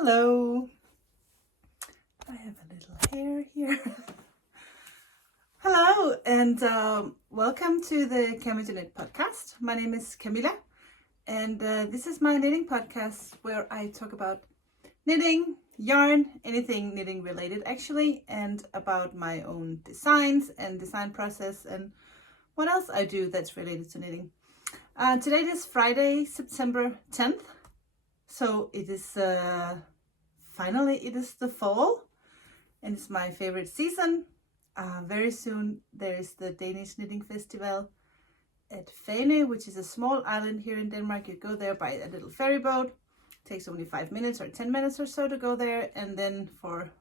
Hello. I have a little hair here. Hello and welcome to the CamijoKnit podcast. My name is Camilla and this is my knitting podcast where I talk about knitting, yarn, anything knitting related actually, and about my own designs and design process and what else I do that's related to knitting. Today is Friday, September 10th. So it is finally it is the fall and it's my favorite season. Very soon there is the Danish Knitting Festival at Fane, which is a small island here in Denmark. You go there by a little ferry boat. It takes only 5 minutes or 10 minutes or so to go there, and then for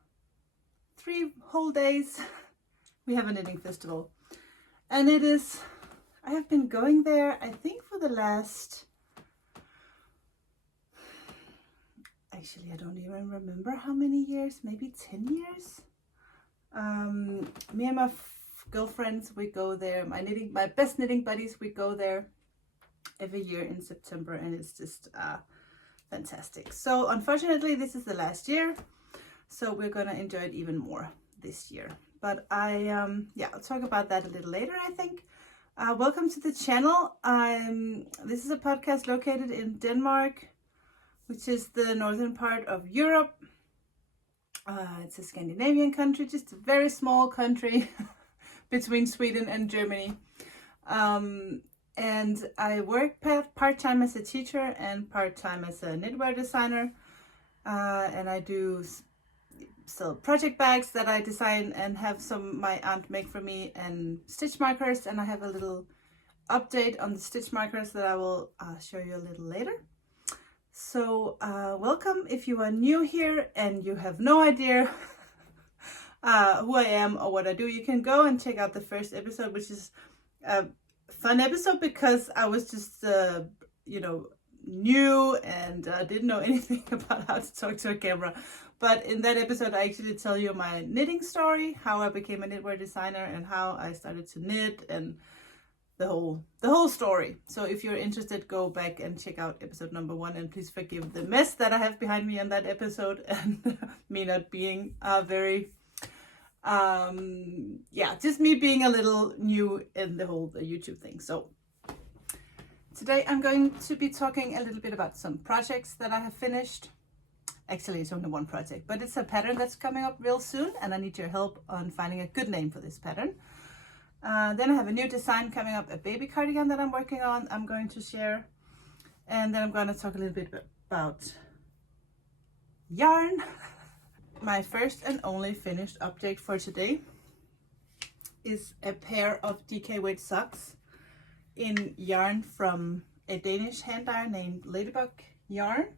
3 whole days we have a knitting festival. And I have been going there I think for the last, actually, I don't even remember how many years, maybe 10 years. Me and my girlfriends, we go there. My best knitting buddies, we go there every year in September, and it's just fantastic. So unfortunately, this is the last year, so we're gonna enjoy it even more this year. But I'll talk about that a little later, I think. Welcome to the channel. This is a podcast located in Denmark, which is the northern part of Europe. It's a Scandinavian country, just a very small country between Sweden and Germany. And I work part-time as a teacher and part-time as a knitwear designer. And I do sell project bags that I design and have my aunt make for me, and stitch markers. And I have a little update on the stitch markers that I will show you a little later. So welcome if you are new here and you have no idea who I am or what I do. You can go and check out the first episode, which is a fun episode because I was just new and didn't know anything about how to talk to a camera. But in that episode I actually tell you my knitting story, how I became a knitwear designer and how I started to knit, and the whole story. So if you're interested, go back and check out episode number 1, and please forgive the mess that I have behind me in that episode and me not being very just me being a little new in the whole YouTube thing. So today I'm going to be talking a little bit about some projects that I have finished. Actually, it's only one project, but it's a pattern that's coming up real soon, and I need your help on finding a good name for this pattern. Then I have a new design coming up, a baby cardigan that I'm working on, I'm going to share. And then I'm going to talk a little bit about yarn. My first and only finished object for today is a pair of DK weight socks in yarn from a Danish hand dyer named Ladybug Yarn.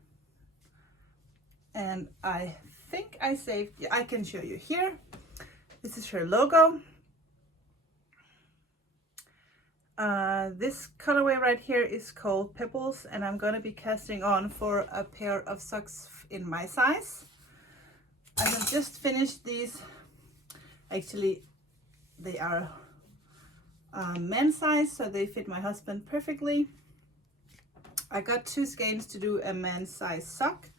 And I think I can show you here. This is her logo. This colorway right here is called Pebbles, and I'm going to be casting on for a pair of socks in my size. I have just finished these. Actually, they are men's size, so they fit my husband perfectly. I got 2 skeins to do a man's size sock,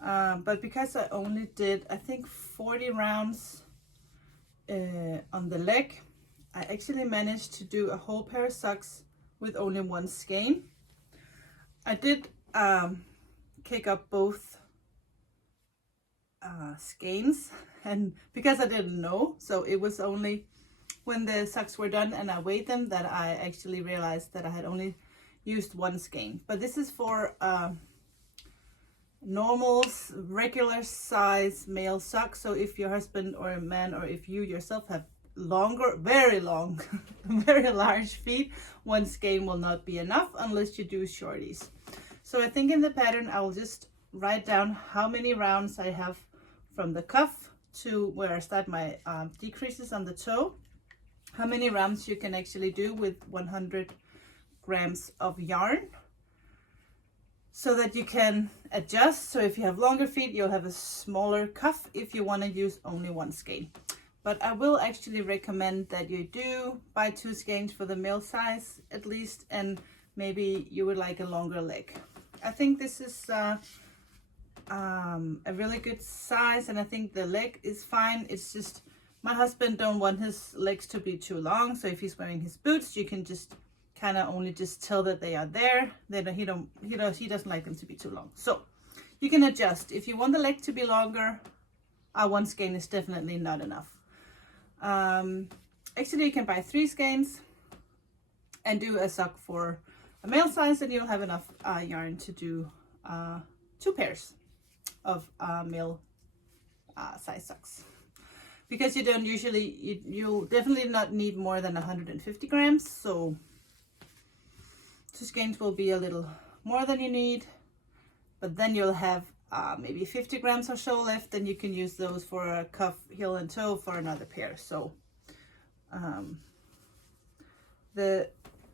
but because I only did, I think, 40 rounds on the leg, I actually managed to do a whole pair of socks with only 1 skein. I did cake up both skeins, and because I didn't know, so it was only when the socks were done and I weighed them that I actually realized that I had only used 1 skein. But this is for normal, regular size male socks. So if your husband or a man, or if you yourself have longer, very long, very large feet, 1 skein will not be enough unless you do shorties. So I think in the pattern I will just write down how many rounds I have from the cuff to where I start my decreases on the toe, how many rounds you can actually do with 100 grams of yarn, so that you can adjust. So if you have longer feet, you'll have a smaller cuff if you want to use only 1 skein. But I will actually recommend that you do buy 2 skeins for the male size at least, and maybe you would like a longer leg. I think this is a really good size, and I think the leg is fine. It's just my husband don't want his legs to be too long, so if he's wearing his boots, you can just kind of only just tell that they are there. He doesn't like them to be too long, so you can adjust. If you want the leg to be longer, one skein is definitely not enough. Actually, you can buy 3 skeins and do a sock for a male size, and you'll have enough yarn to do 2 pairs of male size socks. Because you don't usually, you'll definitely not need more than 150 grams, so 2 skeins will be a little more than you need, but then you'll have maybe 50 grams or so left, and you can use those for a cuff, heel and toe for another pair. So the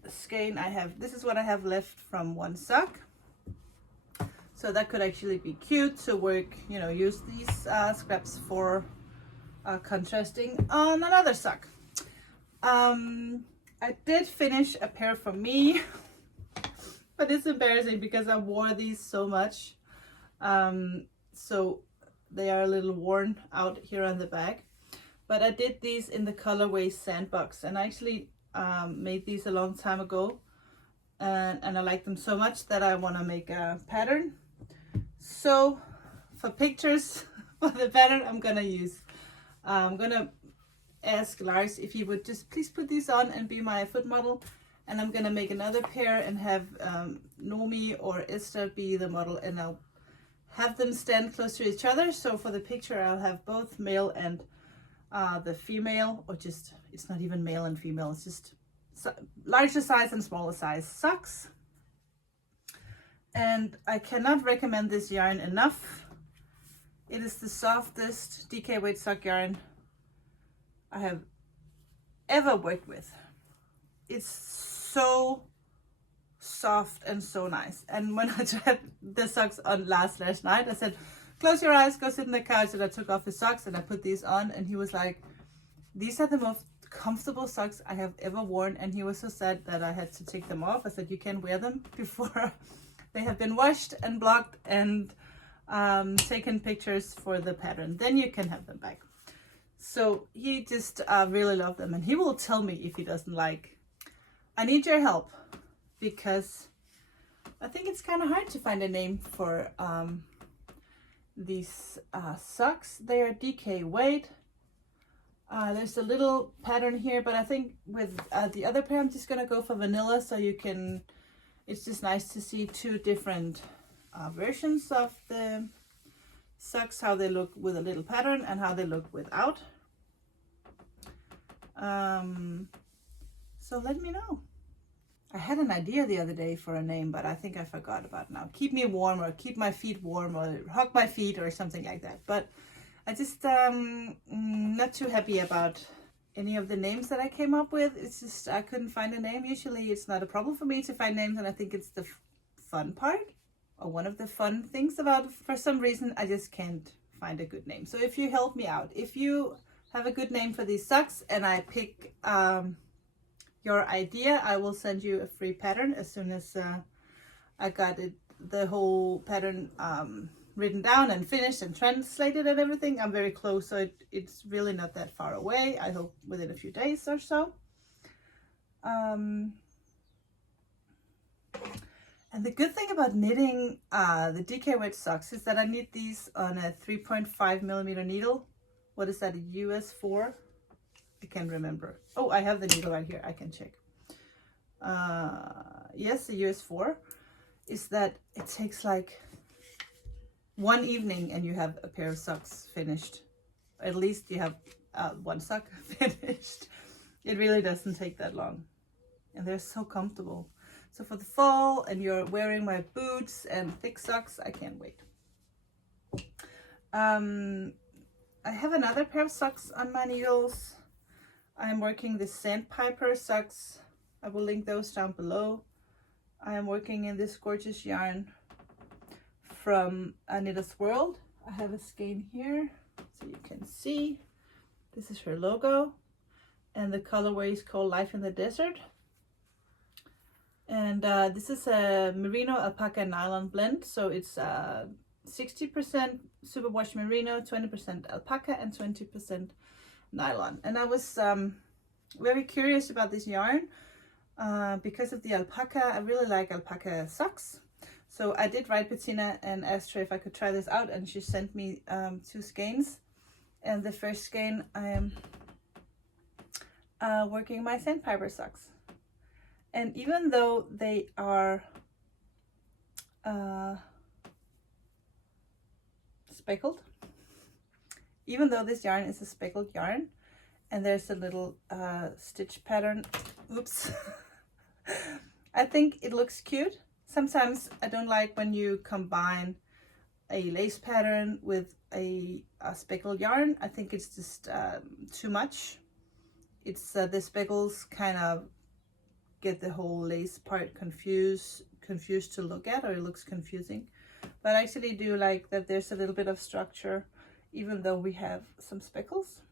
skein I have, this is what I have left from one sock. So that could actually be cute to work, you know, use these scraps for contrasting on another sock. I did finish a pair for me, but it's embarrassing because I wore these so much. So they are a little worn out here on the back, but I did these in the colorway Sandbox, and I actually made these a long time ago, and I like them so much that I want to make a pattern. So for pictures for the pattern, I'm gonna ask Lars if he would just please put these on and be my foot model, and I'm gonna make another pair and have Nomi or Esther be the model, and I'll have them stand close to each other. So for the picture, I'll have both male and the female, or just, it's not even male and female, it's just larger size and smaller size socks. And I cannot recommend this yarn enough. It is the softest DK weight sock yarn I have ever worked with. It's so soft and so nice. And when I tried the socks on last night, I said, close your eyes, go sit in the couch, and I took off his socks and I put these on, and he was like, these are the most comfortable socks I have ever worn. And he was so sad that I had to take them off. I said, you can wear them before they have been washed and blocked and taken pictures for the pattern, then you can have them back. So he just really loved them, and he will tell me if he doesn't like. I need your help, because I think it's kind of hard to find a name for these socks. They are DK weight. There's a little pattern here, but I think with the other pair I'm just gonna go for vanilla, so you can, it's just nice to see 2 different versions of the socks, how they look with a little pattern and how they look without. So let me know. I had an idea the other day for a name, but I think I forgot about it now. Keep me warm, or keep my feet warm, or hug my feet, or something like that. But I just not too happy about any of the names that I came up with. It's just I couldn't find a name. Usually it's not a problem for me to find names, and I think it's the fun part, or one of the fun things about it. For some reason I just can't find a good name. So if you help me out, if you have a good name for these socks and I pick your idea, I will send you a free pattern as soon as I got it, the whole pattern written down and finished and translated and everything. I'm very close, so it's really not that far away. I hope within a few days or so. And the good thing about knitting the DK weight socks is that I knit these on a 3.5 millimeter needle. What is that, a US 4? I can't remember. Oh, I have the needle right here, I can check. Yes, the US 4. Is that it takes like one evening and you have a pair of socks finished. At least you have one sock finished. It really doesn't take that long, and they're so comfortable. So for the fall and you're wearing my boots and thick socks, I can't wait. I have another pair of socks on my needles. I'm working the Sandpiper socks. I will link those down below. I am working in this gorgeous yarn from Knitter's World. I have a skein here so you can see. This is her logo, and the colorway is called Life in the Desert. And this is a merino alpaca nylon blend, so it's 60% superwash merino, 20% alpaca, and 20% nylon. And I was very curious about this yarn because of the alpaca. I really like alpaca socks. So I did write Bettina and asked her if I could try this out, and she sent me 2 skeins. And the first skein I am working my Sandpiper socks. And even though they are speckled, even though this yarn is a speckled yarn and there's a little stitch pattern, oops, I think it looks cute. Sometimes I don't like when you combine a lace pattern with a speckled yarn. I think it's just too much. It's the speckles kind of get the whole lace part confused to look at, or it looks confusing. But I actually do like that there's a little bit of structure even though we have some speckles.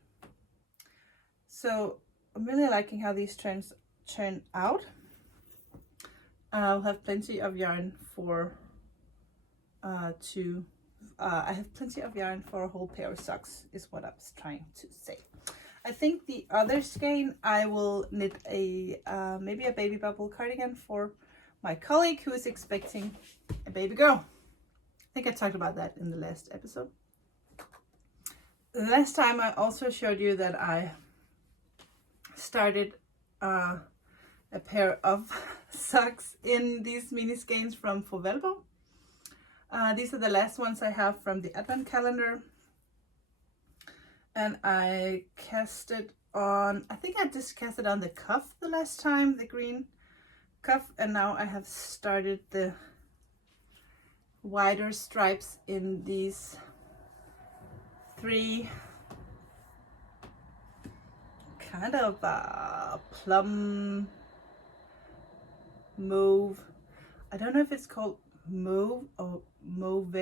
So I'm really liking how these turn out. I'll have plenty of yarn for I have plenty of yarn for a whole pair of socks, is what I was trying to say. I think the other skein I will knit a maybe a baby bubble cardigan for my colleague who is expecting a baby girl. I think I talked about that in the last episode. The last time I also showed you that I started a pair of socks in these mini skeins from Forvelbo. These are the last ones I have from the advent calendar. And I cast it on, I think I just cast it on the cuff the last time, the green cuff, and now I have started the wider stripes in these 3 kind of plum mauve. I don't know if it's called mauve or mauve.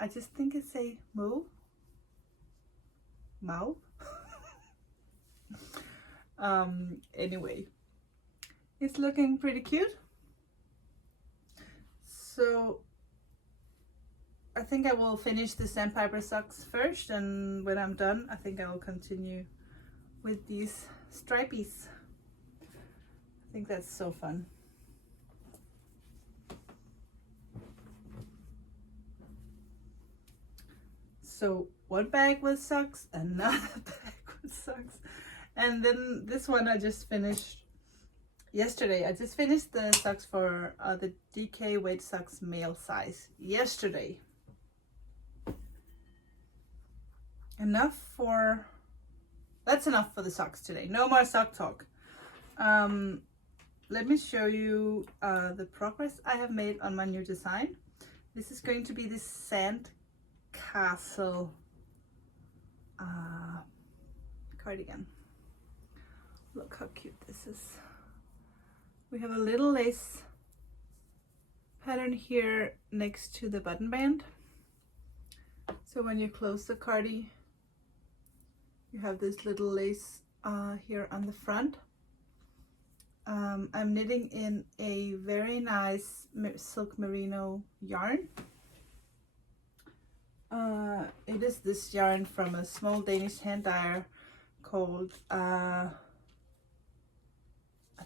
I just think it's a mauve. Anyway, it's looking pretty cute. So I think I will finish the Sandpiper socks first, and when I'm done, I think I will continue with these stripies. I think that's so fun. So 1 bag with socks, another bag with socks, and then this one I just finished yesterday. I just finished the socks for the DK weight socks male size yesterday. That's enough for the socks today. No more sock talk. Let me show you the progress I have made on my new design. This is going to be this sand castle cardigan. Look how cute this is. We have a little lace pattern here next to the button band. So when you close the cardi, you have this little lace here on the front. I'm knitting in a very nice silk merino yarn. It is this yarn from a small Danish hand dyer called, I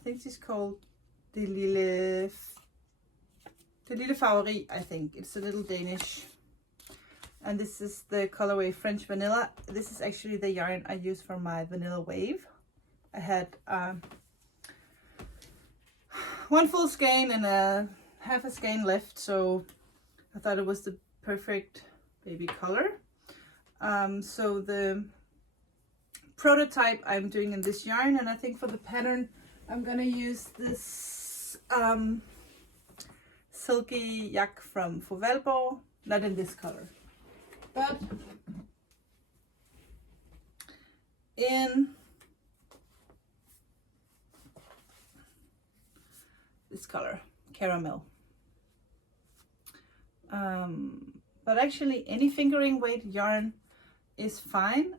think she's called the Lille Favori, I think. It's a little Danish. And this is the colorway French Vanilla. This is actually the yarn I use for my Vanilla Wave. I had 1 full skein and half a skein left, so I thought it was the perfect baby color. So the prototype I'm doing in this yarn, and I think for the pattern I'm gonna use this silky yak from Forvelbo, not in this color, but in this color, caramel. But actually any fingering weight yarn is fine.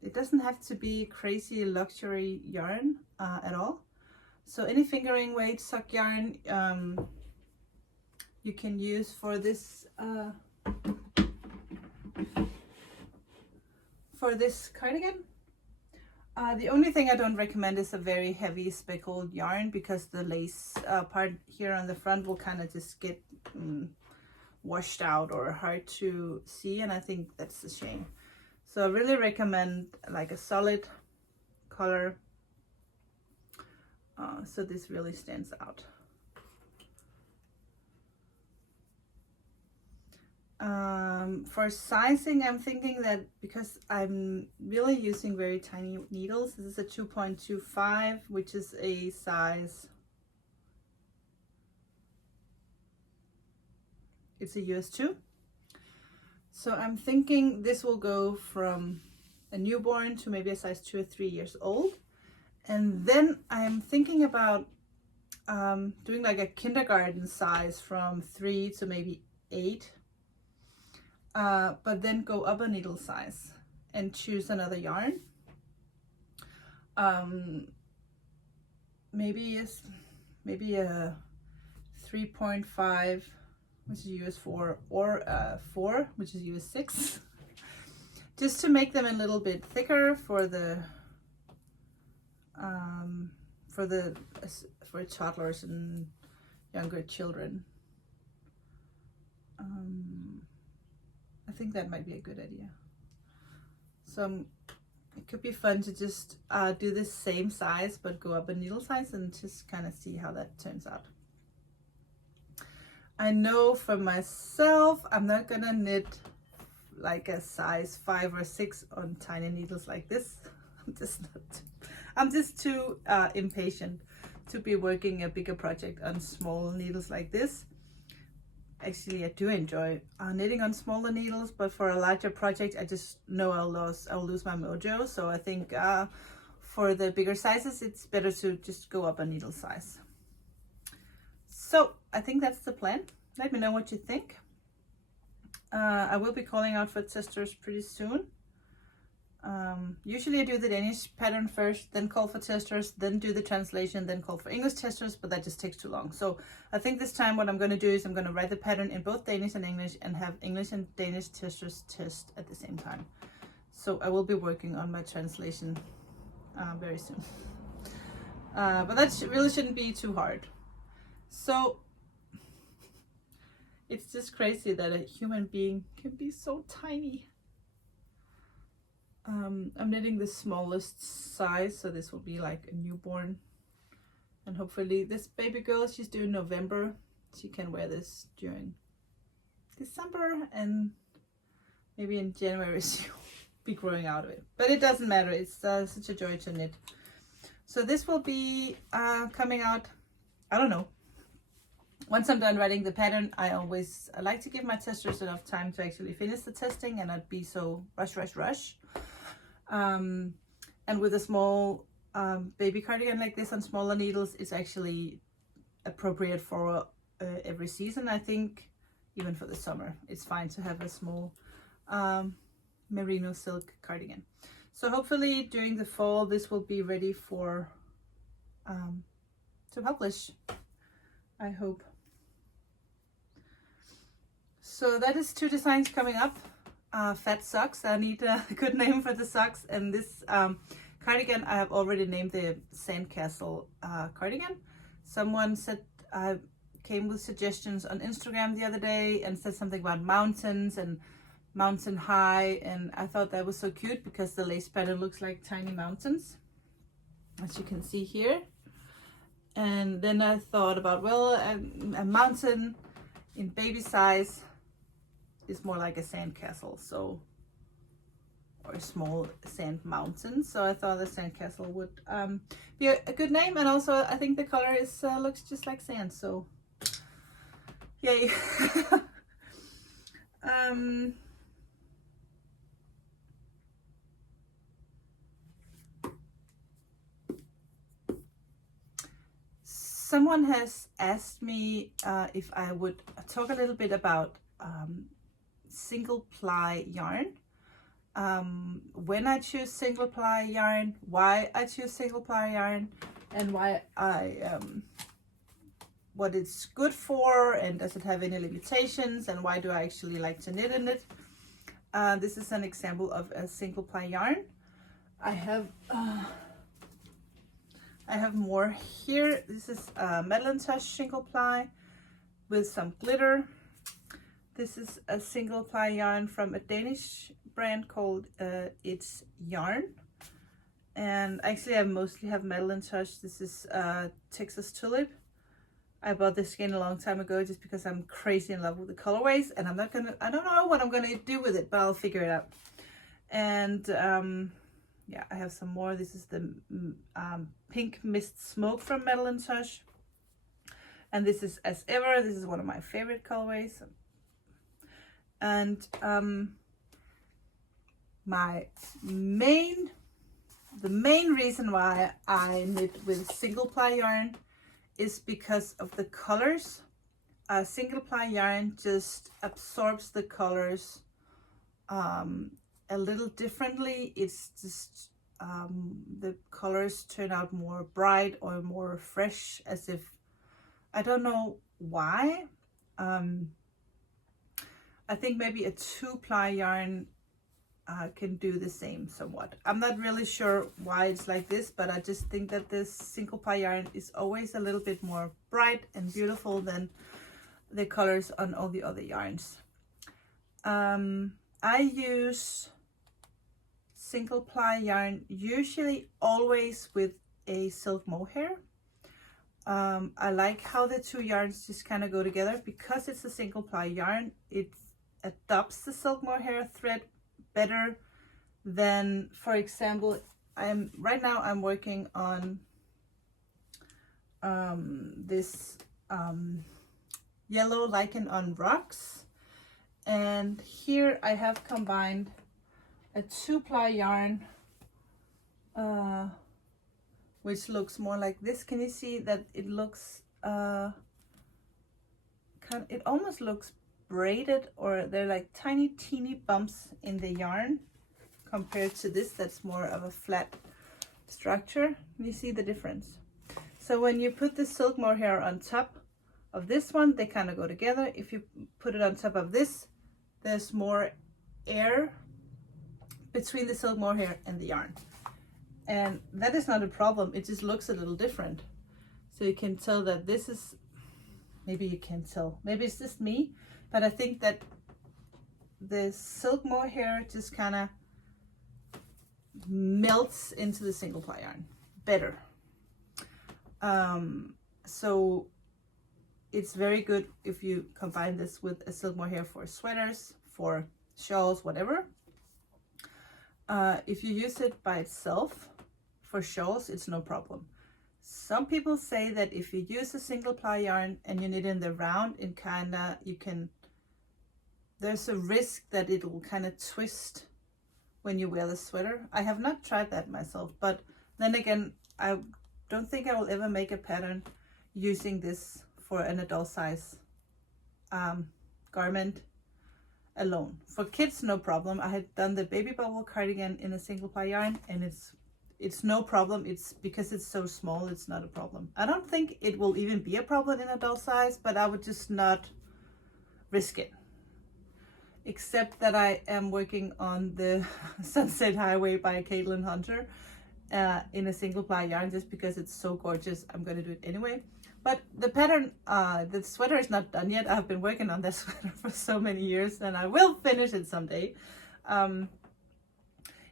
It doesn't have to be crazy luxury yarn at all. So any fingering weight sock yarn you can use for this cardigan. The only thing I don't recommend is a very heavy speckled yarn, because the lace part here on the front will kind of just get washed out or hard to see, and I think that's a shame. So I really recommend like a solid color, so this really stands out. For sizing, I'm thinking that because I'm really using very tiny needles, this is a 2.25, which is a size, it's a US 2. So I'm thinking this will go from a newborn to maybe a size 2 or 3 years old. And then I'm thinking about doing like a kindergarten size from 3 to maybe 8. But then go up a needle size and choose another yarn. Maybe a 3.5, which is US 4, or 4, which is US 6, just to make them a little bit thicker for toddlers and younger children. I think that might be a good idea. So it could be fun to just do the same size but go up a needle size and just kind of see how that turns out. I know for myself, I'm not gonna knit like a size 5 or 6 on tiny needles like this. I'm just too impatient to be working a bigger project on small needles like this. Actually, I do enjoy knitting on smaller needles, but for a larger project, I just know I'll lose my mojo. So I think for the bigger sizes, it's better to just go up a needle size. So I think that's the plan. Let me know what you think. I will be calling out for testers pretty soon. Usually I do the Danish pattern first, then call for testers, then do the translation, then call for English testers, but that just takes too long. So I think this time what I'm going to do is I'm going to write the pattern in both Danish and English and have English and Danish testers test at the same time. So I will be working on my translation very soon. But that really shouldn't be too hard. So it's just crazy that a human being can be so tiny. I'm knitting the smallest size, so this will be like a newborn, and hopefully this baby girl, she's due in November, she can wear this during December, and maybe in January she'll be growing out of it, but it doesn't matter. It's such a joy to knit. So this will be coming out, I don't know, once I'm done writing the pattern. I like to give my testers enough time to actually finish the testing and not be so rush. And with a small baby cardigan like this on smaller needles, it's actually appropriate for every season. I think even for the summer, it's fine to have a small merino silk cardigan. So hopefully during the fall, this will be ready for to publish, I hope. So that is 2 designs coming up. Fat socks, I need a good name for the socks, and this cardigan I have already named the Sandcastle cardigan. Someone said came with suggestions on Instagram the other day and said something about mountains and mountain high, and I thought that was so cute because the lace pattern looks like tiny mountains, as you can see here. And then I thought about, well, a mountain in baby size is more like a sandcastle, so, or a small sand mountain. So I thought the sandcastle would be a good name, and also I think the color is looks just like sand, so yay. Someone has asked me if I would talk a little bit about single ply yarn, when I choose single ply yarn, why I choose single ply yarn, and why I what it's good for, and does it have any limitations, and why do I actually like to knit in it. This is an example of a single ply yarn. I have more here. This is a Madeline Touch single ply with some glitter. This is a single ply yarn from a Danish brand called It's Yarn. And actually I mostly have Madeline Touch. This is Texas Tulip. I bought this skein a long time ago just because I'm crazy in love with the colorways, and I don't know what I'm gonna do with it, but I'll figure it out. And yeah, I have some more. This is the Pink Mist Smoke from Madeline Touch. And this is As Ever. This is one of my favorite colorways. And the main reason why I knit with single ply yarn is because of the colors. Single ply yarn just absorbs the colors a little differently. It's just the colors turn out more bright or more fresh, as if, I don't know why. I think maybe a 2-ply yarn can do the same somewhat. I'm not really sure why it's like this, but I just think that this single ply yarn is always a little bit more bright and beautiful than the colors on all the other yarns. I use single ply yarn usually always with a silk mohair. I like how the two yarns just kind of go together. Because it's a single ply yarn, it adopts the silk mohair thread better than, for example, right now I'm working on this yellow Lichen on Rocks, and here I have combined a 2-ply yarn which looks more like this. Can you see that it looks it almost looks braided, or they're like tiny teeny bumps in the yarn compared to this that's more of a flat structure. You see the difference? So when you put the silk mohair on top of this one, they kind of go together. If you put it on top of this, there's more air between the silk mohair and the yarn, and that is not a problem. It just looks a little different. So you can tell that this is, maybe you can tell, maybe it's just me, but I think that the silk mohair just kind of melts into the single ply yarn better. So it's very good if you combine this with a silk mohair for sweaters, for shawls, whatever. If you use it by itself for shawls, it's no problem. Some people say that if you use a single ply yarn and you knit in the round, it there's a risk that it will kind of twist when you wear the sweater. I have not tried that myself, but then again, I don't think I will ever make a pattern using this for an adult size garment alone. For kids, no problem. I had done the baby bubble cardigan in a single ply yarn, and it's no problem. It's because it's so small, it's not a problem. I don't think it will even be a problem in adult size, but I would just not risk it. Except that I am working on the Sunset Highway by Caitlin Hunter in a single ply yarn, just because it's so gorgeous. I'm going to do it anyway. But the pattern, the sweater is not done yet. I've been working on that sweater for so many years, and I will finish it someday.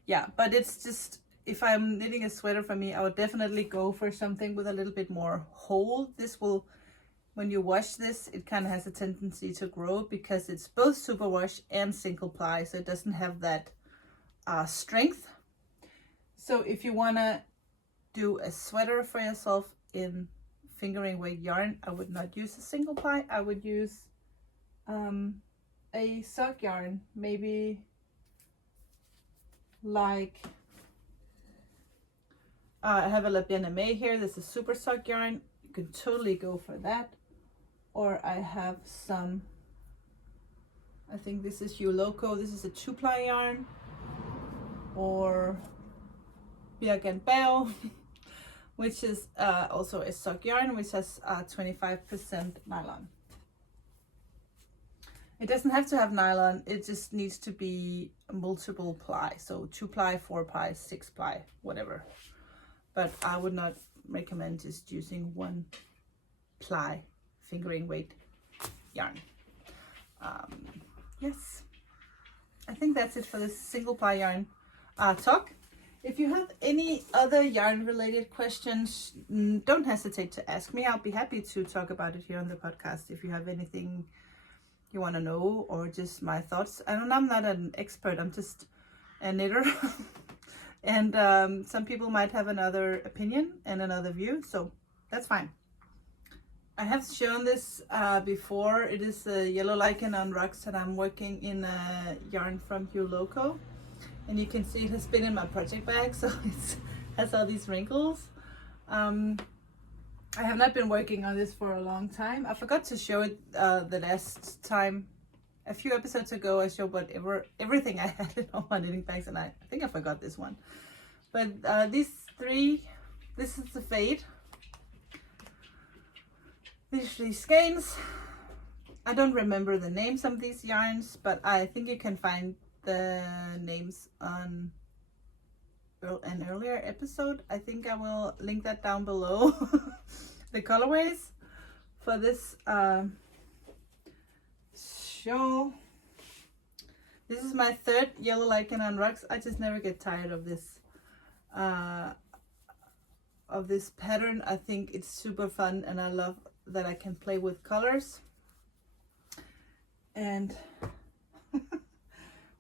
Yeah, but it's just, if I'm knitting a sweater for me, I would definitely go for something with a little bit more hold. This will, when you wash this, it kind of has a tendency to grow because it's both superwash and single ply, so it doesn't have that strength. So if you want to do a sweater for yourself in fingering weight yarn, I would not use a single ply. I would use a sock yarn, maybe like I have a La Bien-Aimée here. This is super sock yarn. You can totally go for that. Or I have some, I think this is Loco. This is a 2-ply yarn. Or Birkenbell. which is also a sock yarn, which has 25% nylon. It doesn't have to have nylon, it just needs to be multiple ply, so 2 ply, 4 ply, 6 ply, whatever. But I would not recommend just using 1 ply fingering weight yarn. Yes, I think that's it for this single ply yarn talk. If you have any other yarn related questions, don't hesitate to ask me. I'll be happy to talk about it here on the podcast if you have anything you want to know, or just my thoughts. I'm not an expert, I'm just a knitter. And some people might have another opinion and another view, so that's fine. I have shown this before. It is a yellow lichen on rocks, and I'm working in a yarn from Loco. And you can see it has been in my project bag, so it has all these wrinkles. I have not been working on this for a long time. I forgot to show it the last time. A few episodes ago, I showed everything I had in all my knitting bags, and I think I forgot this one. But these 3, this is the fade. These 3 skeins. I don't remember the names of these yarns, but I think you can find the names on an earlier episode. I think I will link that down below. The colorways for this shawl. This is my 3rd yellow lichen on rocks. I just never get tired of this pattern. I think it's super fun, and I love that I can play with colors. And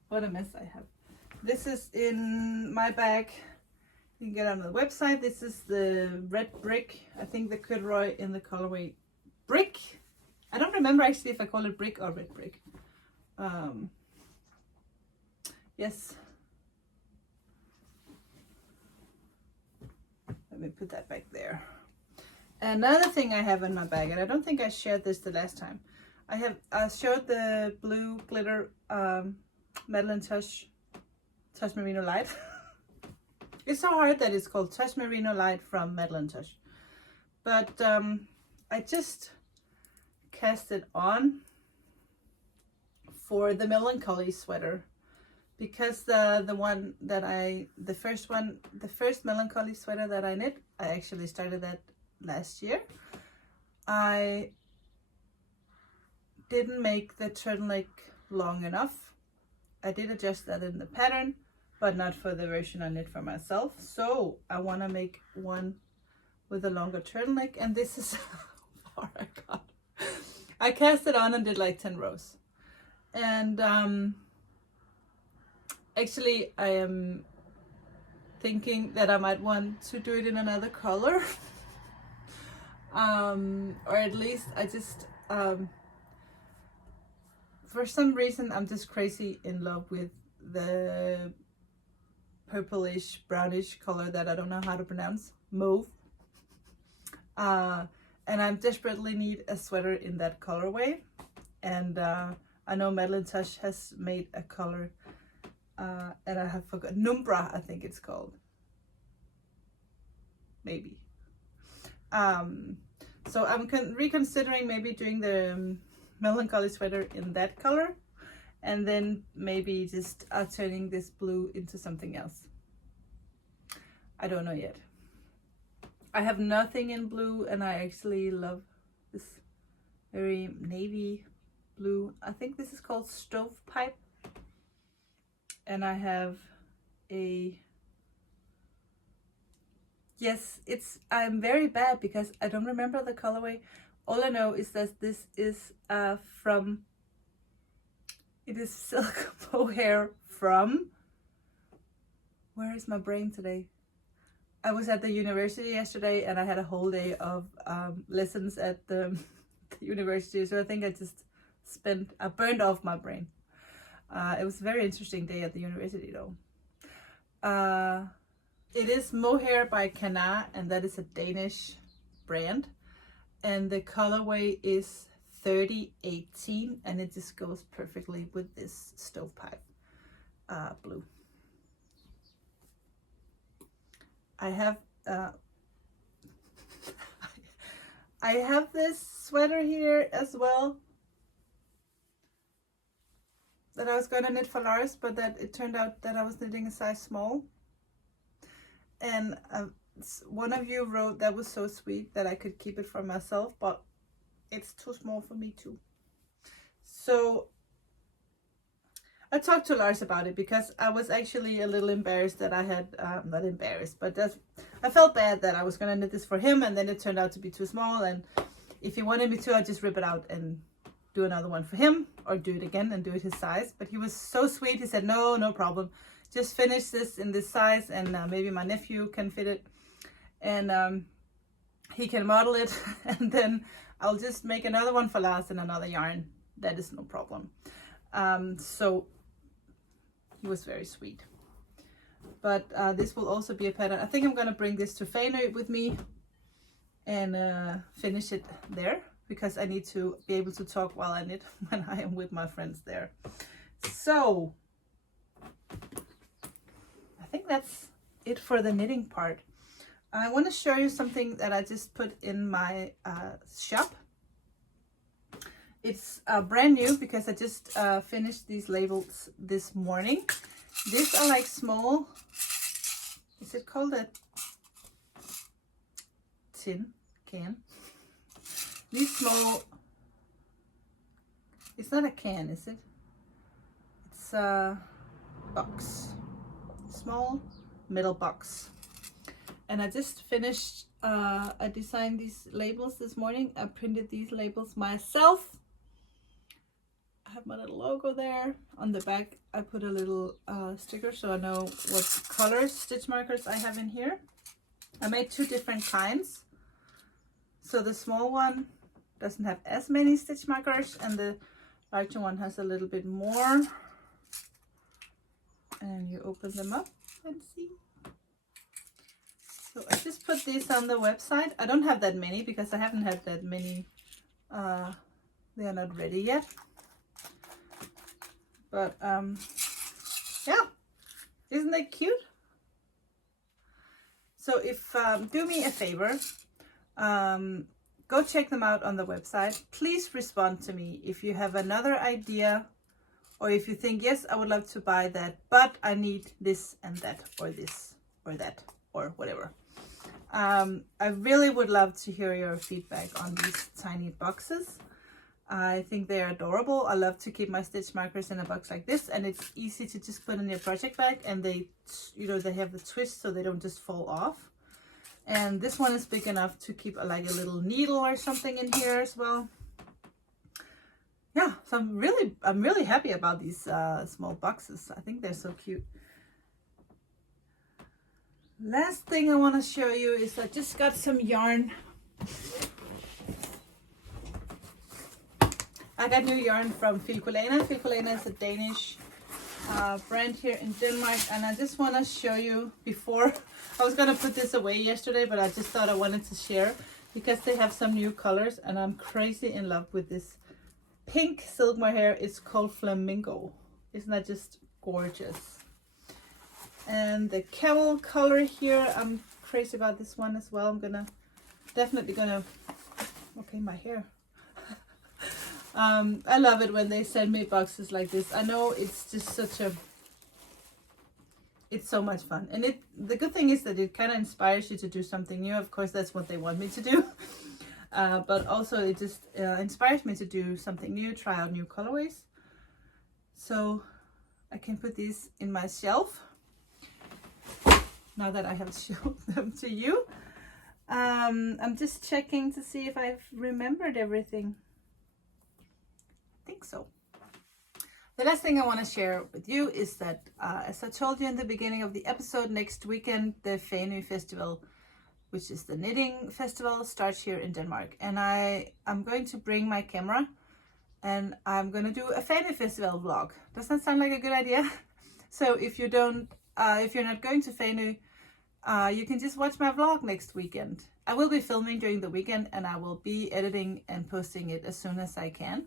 what a mess I have. This is in my bag. You can get on the website. This is the red brick. I think the corduroy in the colorway brick. I don't remember actually if I call it brick or red brick. Yes. Let me put that back there. Another thing I have in my bag, and I don't think I shared this the last time. I showed the blue glitter Madeline Touch Merino Light. It's so hard that it's called Touch Merino Light from Madeline Touch. But I just cast it on for the melancholy sweater, because the first melancholy sweater that I knit, I actually started that last year. I didn't make the turtleneck long enough. I did adjust that in the pattern, but not for the version I knit for myself. So I want to make one with a longer turtleneck, and this is how far I got. I cast it on and did like 10 rows. And actually I am thinking that I might want to do it in another color. Or at least I just for some reason I'm just crazy in love with the purplish brownish color that I don't know how to pronounce, mauve. And I desperately need a sweater in that colorway. And I know Madeline Touch has made a color, and I have forgotten, Numbra I think it's called, maybe. So I'm reconsidering maybe doing the melancholy sweater in that color, and then maybe just turning this blue into something else. I don't know yet. I have nothing in blue, and I actually love this very navy blue. I think this is called Stovepipe. And I have a, yes, I'm very bad because I don't remember the colorway. All I know is that this is it is silk mohair from, where is my brain today? I was at the university yesterday, and I had a whole day of lessons at the university, so I think I burned off my brain. It was a very interesting day at the university though. It is mohair by Kana, and that is a Danish brand, and the colorway is 3018, and it just goes perfectly with this Stovepipe blue. I have I have this sweater here as well that I was going to knit for Lars, but that it turned out that I was knitting a size small. And one of you wrote that was so sweet that I could keep it for myself, but it's too small for me too. So I talked to Lars about it because I was actually a little embarrassed that I had, not embarrassed, but I felt bad that I was going to knit this for him, and then it turned out to be too small. And if he wanted me to, I'd just rip it out and do another one for him, or do it again and do it his size. But he was so sweet. He said, no problem. Just finish this in this size, and maybe my nephew can fit it. And he can model it, and then I'll just make another one for Lars and another yarn. That is no problem. So he was very sweet. But this will also be a pattern. I think I'm going to bring this to Fanø with me and finish it there, because I need to be able to talk while I knit when I am with my friends there. So I think that's it for the knitting part. I want to show you something that I just put in my shop. It's brand new because I just finished these labels this morning. These are like small, is it called a tin can? These small, it's not a can, is it? It's a box, small metal box. And I just finished, I designed these labels this morning. I printed these labels myself. I have my little logo there. On the back, I put a little sticker so I know what colors, stitch markers I have in here. I made two different kinds. So the small one doesn't have as many stitch markers, and the larger one has a little bit more. And you open them up and see. So I just put these on the website. I don't have that many because I haven't had that many. They are not ready yet. But yeah, isn't that cute? So if do me a favor, go check them out on the website. Please respond to me if you have another idea, or if you think, yes, I would love to buy that, but I need this and that, or this or that, or whatever. I really would love to hear your feedback on these tiny boxes. I think they're adorable. I love to keep my stitch markers in a box like this, and it's easy to just put in your project bag, and they, you know, they have the twist so they don't just fall off. And this one is big enough to keep like a little needle or something in here as well. Yeah, so I'm really happy about these small boxes. I think they're so cute. Last thing I want to show you is I just got some yarn. I got new yarn from Filcolena. Filcolena is a Danish brand here in Denmark, and I just want to show you before. I was going to put this away yesterday, but I just thought I wanted to share because they have some new colors, and I'm crazy in love with this pink silk mohair. It's called Flamingo. Isn't that just gorgeous? And the camel color here, I'm crazy about this one as well. I'm definitely gonna, okay, my hair. I love it when they send me boxes like this. I know it's just it's so much fun. And the good thing is that it kind of inspires you to do something new. Of course, that's what they want me to do. But also it just inspires me to do something new, try out new colorways. So I can put these in my shelf now that I have shown them to you. I'm just checking to see if I've remembered everything. I think so. The last thing I want to share with you is that, as I told you in the beginning of the episode, next weekend the Fanø Festival, which is the knitting festival, starts here in Denmark. And I'm going to bring my camera, and I'm going to do a Fanø Festival vlog. Does that sound like a good idea? So if you're not going to Fanø, you can just watch my vlog next weekend. I will be filming during the weekend, and I will be editing and posting it as soon as I can.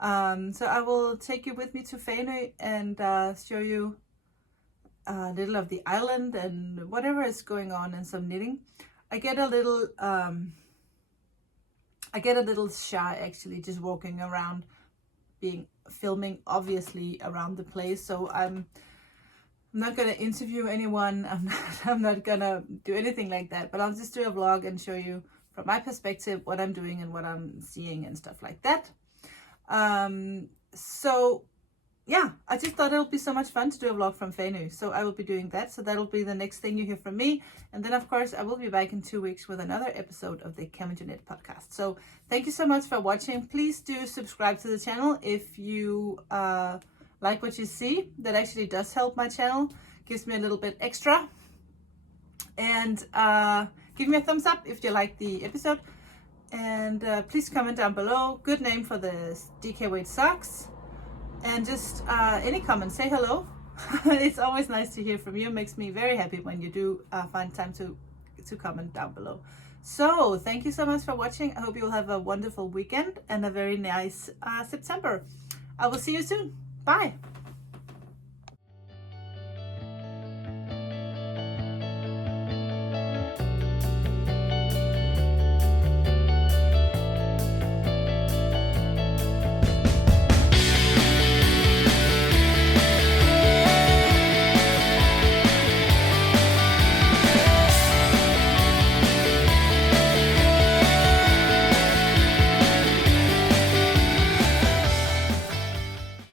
So I will take you with me to Fanø and show you a little of the island and whatever is going on, and some knitting. I get a little I get a little shy actually just walking around, filming obviously around the place. So I'm not gonna interview anyone. I'm not gonna do anything like that, but I'll just do a vlog and show you from my perspective what I'm doing and what I'm seeing and stuff like that. So yeah, I just thought it'll be so much fun to do a vlog from Fanø. So I will be doing that. So that'll be the next thing you hear from me. And then of course I will be back in 2 weeks with another episode of the CamijoKnit podcast. So thank you so much for watching. Please do subscribe to the channel if you like what you see. That actually does help my channel, gives me a little bit extra. And give me a thumbs up if you like the episode. And please comment down below. Good name for the DK weight socks. And just any comments, say hello. It's always nice to hear from you. It makes me very happy when you do find time to comment down below. So thank you so much for watching. I hope you will have a wonderful weekend and a very nice September. I will see you soon. Bye.